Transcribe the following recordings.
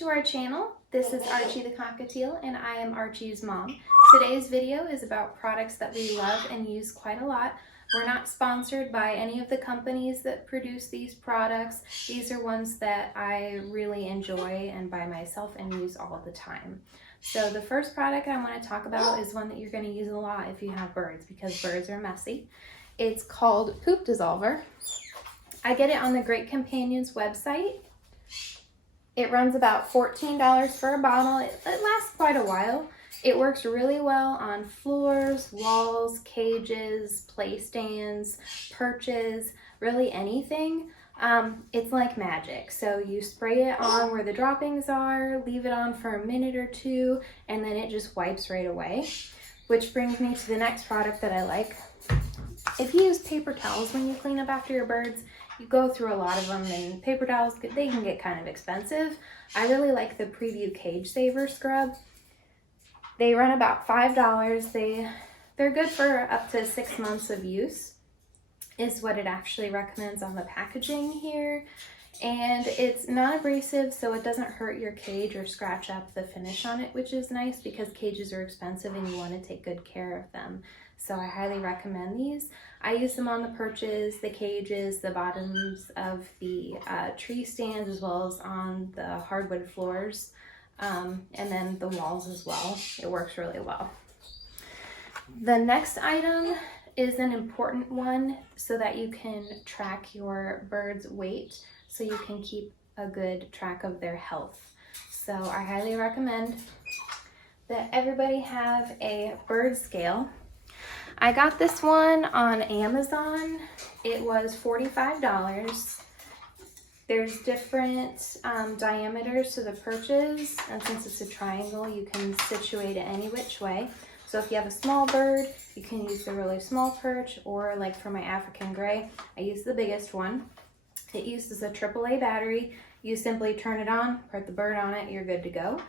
to our channel. This is Archie the cockatiel and I am Archie's mom. Today's video is about products that we love and use quite a lot. We're not sponsored by any of the companies that produce these products. These are ones that I really enjoy and buy myself and use all the time. So the first product I want to talk about is one that you're going to use a lot if you have birds, because birds are messy. It's called Poop Dissolver. I get it on the Great Companions website. It runs about $14 for a bottle. It lasts quite a while. It works really well on floors, walls, cages, play stands, perches, really anything. It's like magic. So you spray it on where the droppings are, leave it on for a minute or two, and then it just wipes right away. Which brings me to the next product that I like. If you use paper towels when you clean up after your birds, you go through a lot of them, and paper towels, they can get kind of expensive. I really like the Preview Cage Saver Scrub. They run about $5. They're good for up to 6 months of use, is what it actually recommends on the packaging here. And it's non-abrasive, so it doesn't hurt your cage or scratch up the finish on it, which is nice because cages are expensive and you want to take good care of them. So I highly recommend these. I use them on the perches, the cages, the bottoms of the tree stands, as well as on the hardwood floors, and then the walls as well. It works really well. The next item is an important one so that you can track your bird's weight, so you can keep a good track of their health. So I highly recommend that everybody have a bird scale. I got this one on Amazon. It was $45. There's different diameters to the perches, and since it's a triangle, you can situate it any which way. So if you have a small bird, you can use the really small perch, or like for my African gray, I use the biggest one. It uses a AAA battery. You simply turn it on, put the bird on it, you're good to go.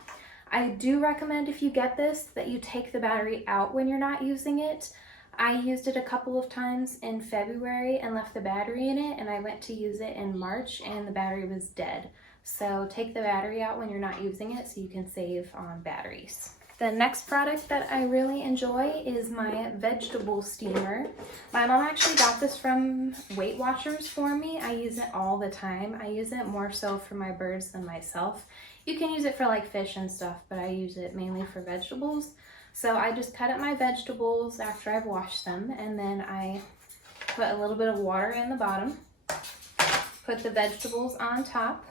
I do recommend, if you get this, that you take the battery out when you're not using it. I used it a couple of times in February and left the battery in it, and I went to use it in March and the battery was dead. So take the battery out when you're not using it so you can save on batteries. The next product that I really enjoy is my vegetable steamer. My mom actually got this from Weight Watchers for me. I use it all the time. I use it more so for my birds than myself. You can use it for like fish and stuff, but I use it mainly for vegetables. So I just cut up my vegetables after I've washed them, and then I put a little bit of water in the bottom, put the vegetables on top,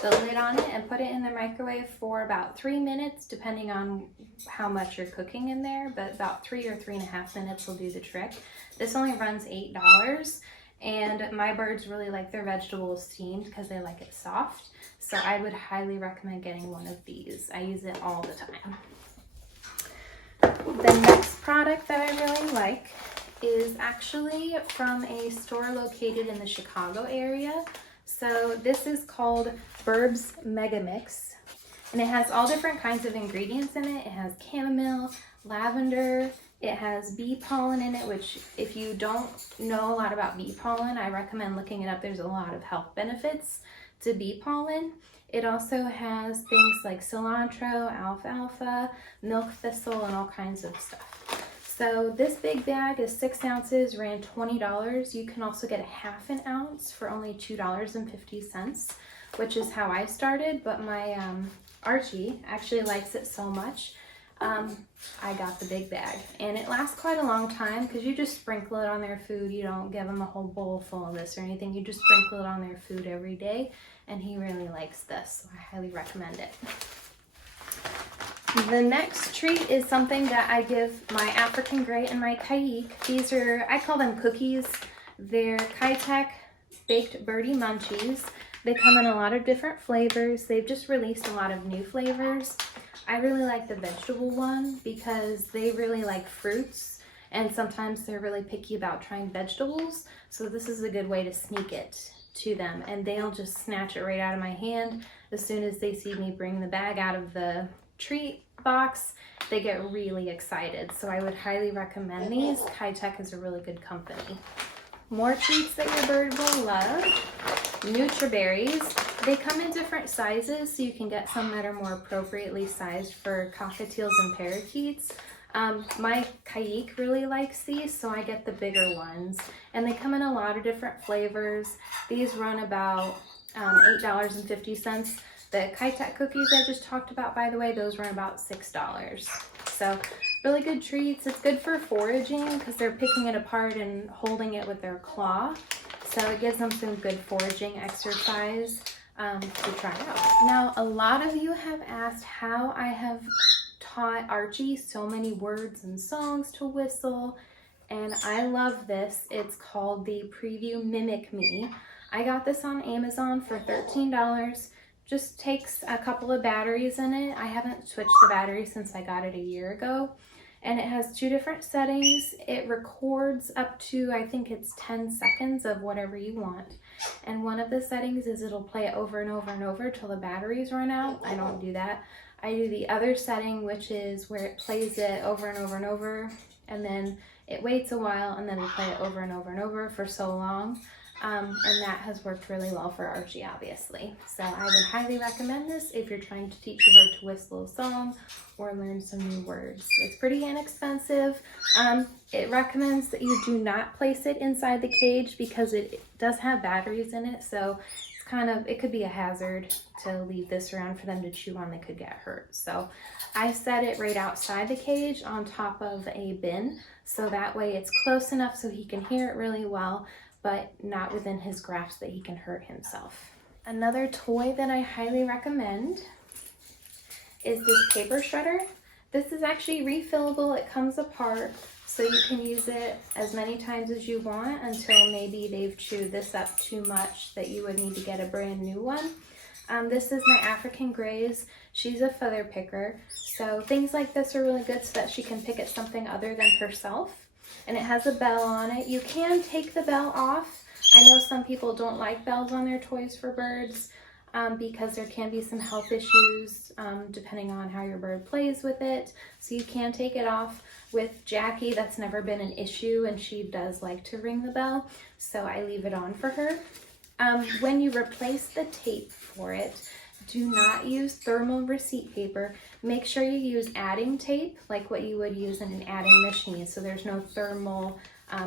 the lid on it, and put it in the microwave for about 3 minutes, depending on how much you're cooking in there, but about 3 or 3.5 minutes will do the trick. This only runs $8, and my birds really like their vegetables steamed because they like it soft. So I would highly recommend getting one of these. I use it all the time. The next product that I really like is actually from a store located in the Chicago area. So this is called Burbs Megamix, and it has all different kinds of ingredients in it. It has chamomile, lavender, it has bee pollen in it, which if you don't know a lot about bee pollen, I recommend looking it up. There's a lot of health benefits to bee pollen. It also has things like cilantro, alfalfa, milk thistle, and all kinds of stuff. So this big bag is 6 ounces, ran $20. You can also get a ½ an ounce for only $2.50, which is how I started, but my Archie actually likes it so much. I got the big bag, and it lasts quite a long time because you just sprinkle it on their food. You don't give them a whole bowl full of this or anything. You just sprinkle it on their food every day, and he really likes this, so I highly recommend it. The next treat is something that I give my African gray and my Caitec. These are, I call them cookies. They're Caitec baked birdie munchies. They come in a lot of different flavors. They've just released a lot of new flavors. I really like the vegetable one because they really like fruits, and sometimes they're really picky about trying vegetables. So this is a good way to sneak it to them, and they'll just snatch it right out of my hand as soon as they see me bring the bag out of the treat box. They get really excited, so I would highly recommend these. Caitec is a really good company. More treats that your bird will love. Nutriberries. They come in different sizes, so you can get some that are more appropriately sized for cockatiels and parakeets. My Caitec really likes these, so I get the bigger ones. And they come in a lot of different flavors. These run about $8.50. The Caitec cookies I just talked about, by the way, those run about $6. So really good treats. It's good for foraging because they're picking it apart and holding it with their claw. So it gives them some good foraging exercise to try out. Now, a lot of you have asked how I have taught Archie so many words and songs to whistle, and I love this. It's called the Preview Mimic Me. I got this on Amazon for $13. Just takes a couple of batteries in it. I haven't switched the battery since I got it a year ago. And it has 2 different settings. It records up to, I think it's 10 seconds of whatever you want. And one of the settings is it'll play it over and over and over till the batteries run out. I don't do that. I do the other setting, which is where it plays it over and over and over, and then it waits a while, and then we play it over and over and over for so long. And that has worked really well for Archie, obviously. So I would highly recommend this if you're trying to teach your bird to whistle a song or learn some new words. It's pretty inexpensive. It recommends that you do not place it inside the cage because it does have batteries in it. So it's kind of, it could be a hazard to leave this around for them to chew on. They could get hurt. So I set it right outside the cage on top of a bin. So that way it's close enough so he can hear it really well, but not within his grasp that he can hurt himself. Another toy that I highly recommend is this paper shredder. This is actually refillable. It comes apart, so you can use it as many times as you want until maybe they've chewed this up too much that you would need to get a brand new one. This is my African Greys. She's a feather picker, so things like this are really good so that she can pick at something other than herself. And it has a bell on it. You can take the bell off. I know some people don't like bells on their toys for birds because there can be some health issues depending on how your bird plays with it. So you can take it off. With Jackie, that's never been an issue, and she does like to ring the bell, so I leave it on for her. When you replace the tape for it, do not use thermal receipt paper. Make sure you use adding tape, like what you would use in an adding machine. So there's no thermal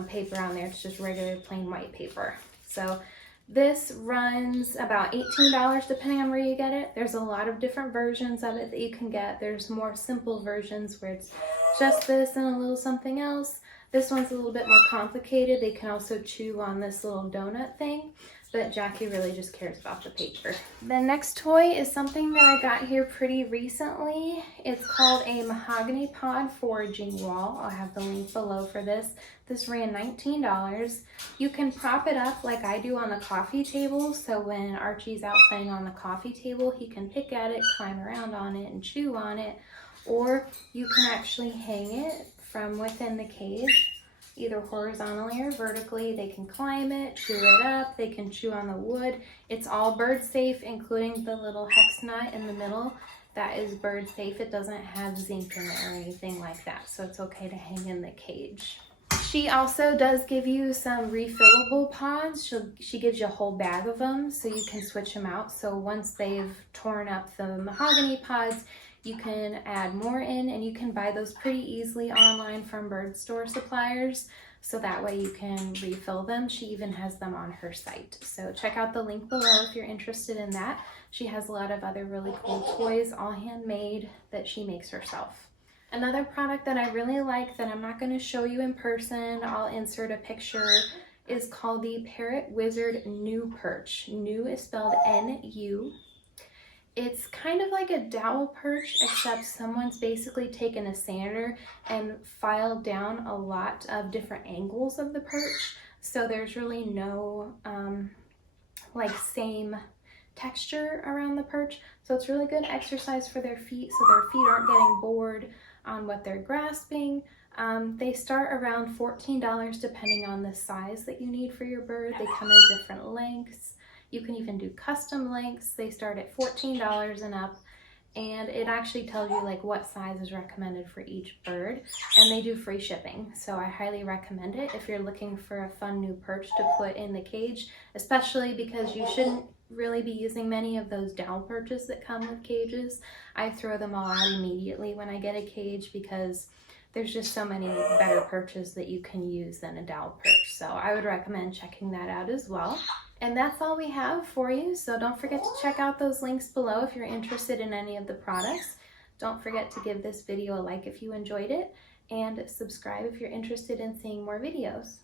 paper on there. It's just regular plain white paper. So this runs about $18 depending on where you get it. There's a lot of different versions of it that you can get. There's more simple versions where it's just this and a little something else. This one's a little bit more complicated. They can also chew on this little donut thing, but Jackie really just cares about the paper. The next toy is something that I got here pretty recently. It's called a Mahogany Pod Foraging Wall. I'll have the link below for this. This ran $19. You can prop it up like I do on the coffee table, so when Archie's out playing on the coffee table, he can pick at it, climb around on it, and chew on it. Or you can actually hang it from within the cage, either horizontally or vertically. They can climb it, chew it up, they can chew on the wood. It's all bird safe, including the little hex nut in the middle. That is bird safe. It doesn't have zinc in it or anything like that, so it's okay to hang in the cage. She also does give you some refillable pods. She gives you a whole bag of them so you can switch them out. So once they've torn up the mahogany pods, you can add more in, and you can buy those pretty easily online from bird store suppliers. So that way you can refill them. She even has them on her site. So check out the link below if you're interested in that. She has a lot of other really cool toys, all handmade, that she makes herself. Another product that I really like that I'm not going to show you in person, I'll insert a picture, is called the Parrot Wizard NU Perch. NU is spelled N-U. It's kind of like a dowel perch, except someone's basically taken a sander and filed down a lot of different angles of the perch. So there's really no like same texture around the perch. So it's really good exercise for their feet, so their feet aren't getting bored on what they're grasping. They start around $14 depending on the size that you need for your bird. They come in different lengths. You can even do custom lengths. They start at $14 and up, and it actually tells you like what size is recommended for each bird, and they do free shipping. So I highly recommend it if you're looking for a fun new perch to put in the cage, especially because you shouldn't really be using many of those dowel perches that come with cages. I throw them all out immediately when I get a cage because there's just so many better perches that you can use than a dowel perch. So I would recommend checking that out as well. And that's all we have for you. So don't forget to check out those links below if you're interested in any of the products. Don't forget to give this video a like if you enjoyed it, and subscribe if you're interested in seeing more videos.